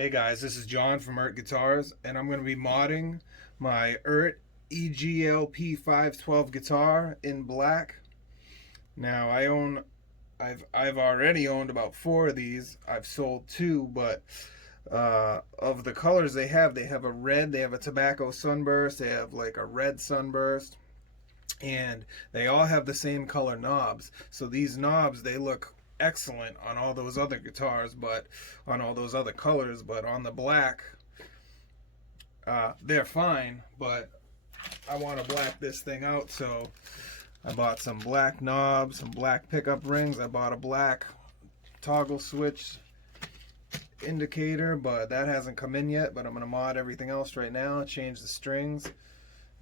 Hey guys, this is John from Eart Guitars, and I'm going to be modding my Eart EGLP-512 guitar in black. Now I've already owned about 4 of these. I've sold 2, but of the colors they have a red, they have a tobacco sunburst, they have like a red sunburst, and they all have the same color knobs. So these knobs, they look excellent on all those other guitars, but on all those other colors, but on the black, they're fine. But I want to black this thing out, so I bought some black knobs, some black pickup rings. I bought a black toggle switch indicator, but that hasn't come in yet. But I'm going to mod everything else right now, change the strings,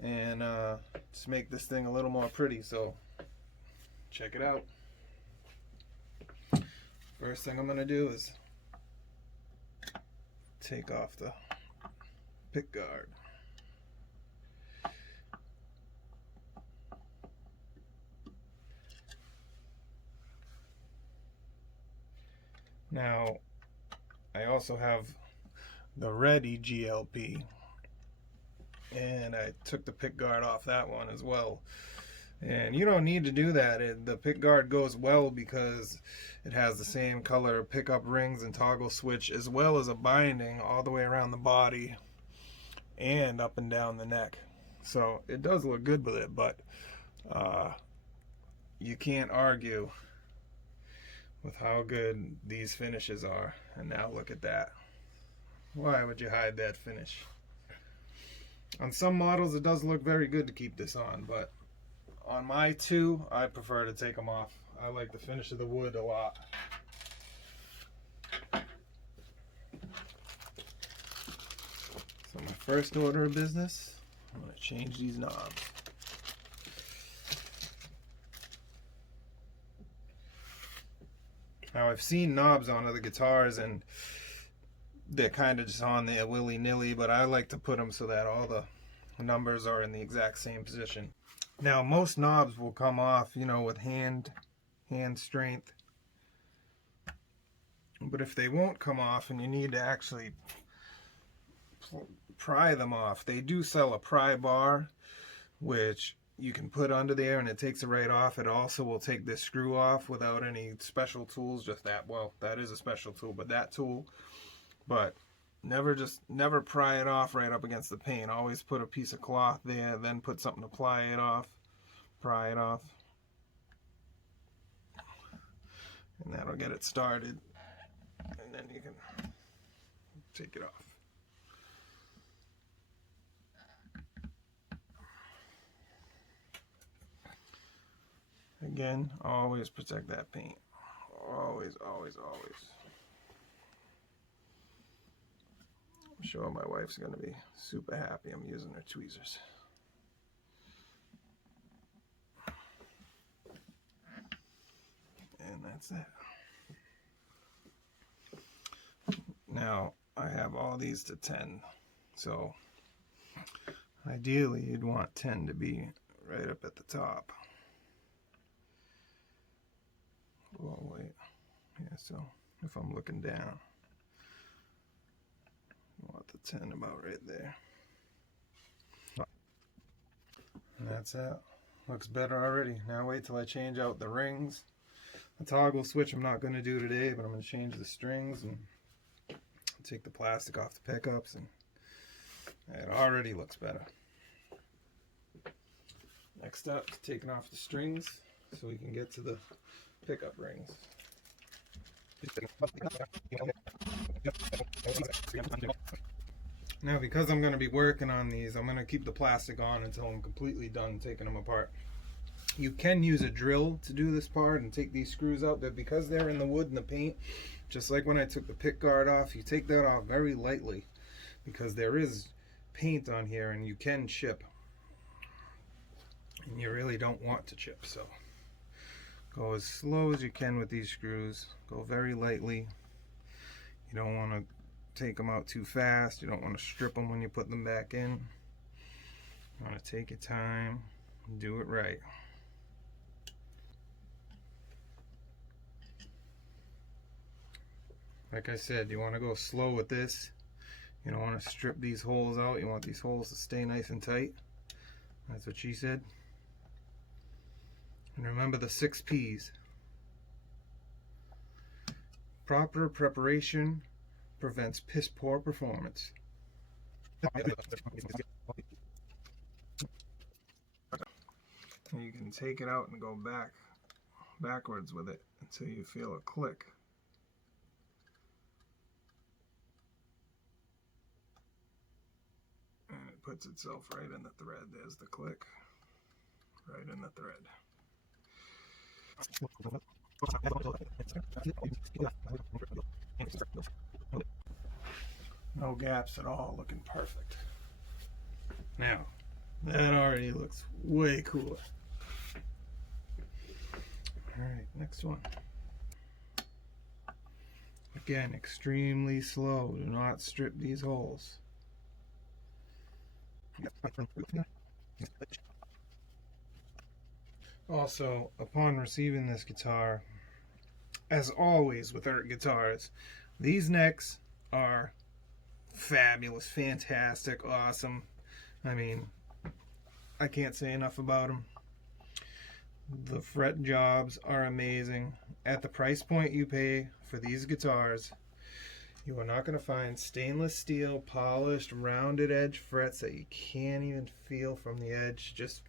and just make this thing a little more pretty. So check it out. First thing I'm going to do is take off the pick guard. Now, I also have the red EGLP, and I took the pick guard off that one as well. And you don't need to do that. The pick guard goes well because it has the same color pickup rings and toggle switch, as well as a binding all the way around the body and up and down the neck. So it does look good with it, but you can't argue with how good these finishes are. And now look at that. Why would you hide that finish? On some models it does look very good to keep this on, but on my 2, I prefer to take them off. I like the finish of the wood a lot. So my first order of business, I'm going to change these knobs. Now I've seen knobs on other guitars and they're kind of just on there willy-nilly, but I like to put them so that all the numbers are in the exact same position. Now most knobs will come off, you know, with hand strength. But if they won't come off and you need to actually pry them off, they do sell a pry bar, which you can put under there and it takes it right off. It also will take this screw off without any special tools, just that. Well, that is a special tool, but that tool. But never pry it off right up against the paint. Always put a piece of cloth there, then put something to pry it off. And that'll get it started. And then you can take it off. Again, always protect that paint. Always, always, always. I'm sure my wife's going to be super happy I'm using her tweezers. And that's it. Now, I have all these to 10. So, ideally, you'd want 10 to be right up at the top. Oh, wait. Yeah, so if I'm looking down, I want the 10 about right there. And that's it. Looks better already. Now wait till I change out the rings. The toggle switch I'm not going to do today, but I'm going to change the strings and take the plastic off the pickups, and it already looks better. Next up, taking off the strings so we can get to the pickup rings. Now, because I'm going to be working on these, I'm going to keep the plastic on until I'm completely done taking them apart. You can use a drill to do this part and take these screws out, but because they're in the wood and the paint, just like when I took the pick guard off, you take that off very lightly because there is paint on here and you can chip. And you really don't want to chip, so go as slow as you can with these screws. Go very lightly. You don't want to take them out too fast. You don't want to strip them when you put them back in. You want to take your time and do it right. Like I said, you want to go slow with this. You don't want to strip these holes out. You want these holes to stay nice and tight. That's what she said. And remember the 6 P's. Proper preparation prevents piss poor performance. And you can take it out and go backwards with it until you feel a click. And it puts itself right in the thread. There's the click. Right in the thread. No gaps at all, looking perfect. Now, that already looks way cooler. Alright, next one. Again, extremely slow. Do not strip these holes. Also, upon receiving this guitar, as always with Eart guitars, these necks are fabulous, fantastic, awesome. I mean, I can't say enough about them. The fret jobs are amazing. At the price point you pay for these guitars, you are not going to find stainless steel, polished, rounded edge frets that you can't even feel from the edge. Just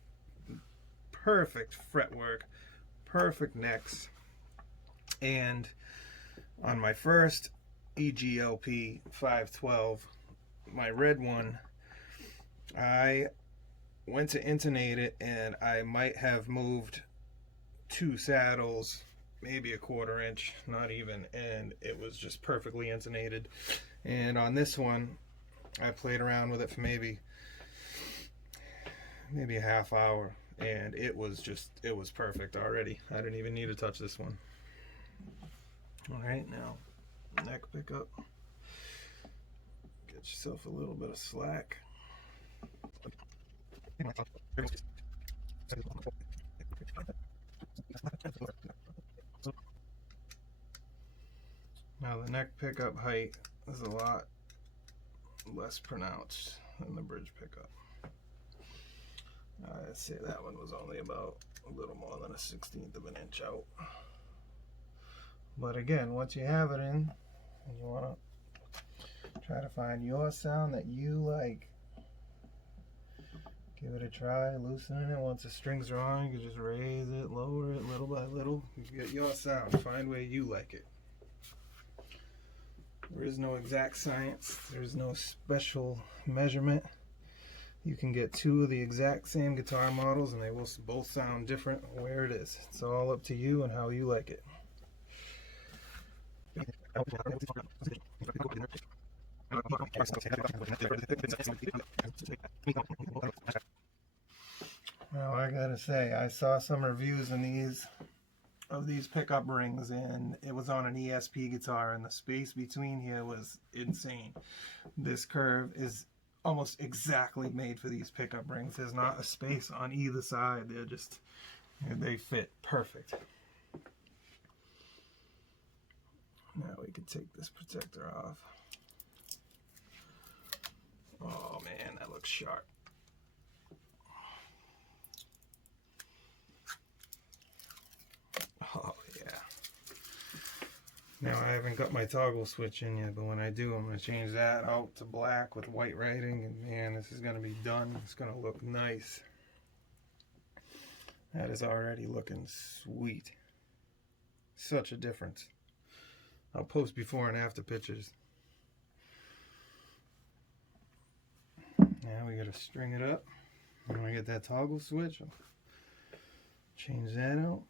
perfect fretwork, perfect necks. And on my first EGLP-512, my red one, I went to intonate it and I might have moved 2 saddles, maybe a 1/4 inch, not even, and it was just perfectly intonated. And on this one, I played around with it for maybe a half hour, and it was perfect already. I didn't even need to touch this one. Alright, now neck pickup. Get yourself a little bit of slack. Now the neck pickup height is a lot less pronounced than the bridge pickup. I'd say that one was only about a little more than a 1/16 of an inch out. But again, once you have it in, and you want to try to find your sound that you like, give it a try, loosening it. Once the strings are on, you can just raise it, lower it little by little. You get your sound, find where you like it. There is no exact science, there's no special measurement. You can get 2 of the exact same guitar models and they will both sound different where it is. It's all up to you and how you like it. Well, I gotta say, I saw some reviews of these pickup rings, and it was on an ESP guitar, and the space between here was insane. This curve is almost exactly made for these pickup rings. There's not a space on either side. They fit perfect. Now we can take this protector off. Oh man, that looks sharp. Oh yeah. Now I haven't got my toggle switch in yet, but when I do, I'm going to change that out to black with white writing, and man, this is going to be done. It's going to look nice. That is already looking sweet. Such a difference. I'll post before and after pictures. Now we got to string it up. When I get that toggle switch, I'll change that out.